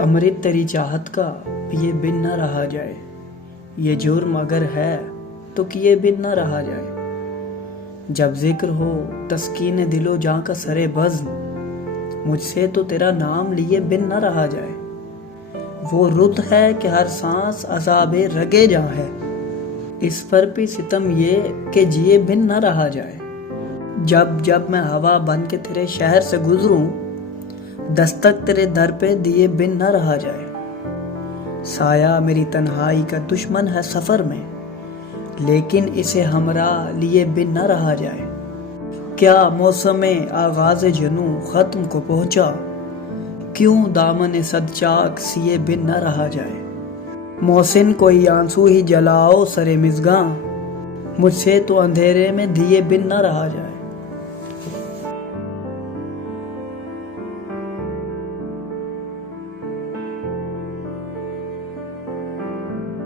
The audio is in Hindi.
अमृत तेरी चाहत का पिए बिन न रहा जाए, ये जुर्म अगर है तो किए बिन न रहा जाए। जब जिक्र हो तस्कीन दिलो जां का सरे बज़्म, मुझसे तो तेरा नाम लिए बिन न रहा जाए। वो रुत है कि हर सांस अज़ाबे रगे जां है, इस पर भी सितम ये कि जिए बिन न रहा जाए। जब जब मैं हवा बन के तेरे शहर से गुजरूं, दस्तक तेरे दर पे दिए बिन न रहा जाए। साया मेरी तन्हाई का दुश्मन है सफर में, लेकिन इसे हमरा लिए बिन न रहा जाए। क्या मौसमे आगाज़ जनू ख़त्म को पहुँचा, क्यों दामन सदचाक सिए बिन न रहा जाए। मोहसिन कोई आंसू ही जलाओ सरे मिज़गां, मुझसे तो अंधेरे में दिए बिन न रहा जाए।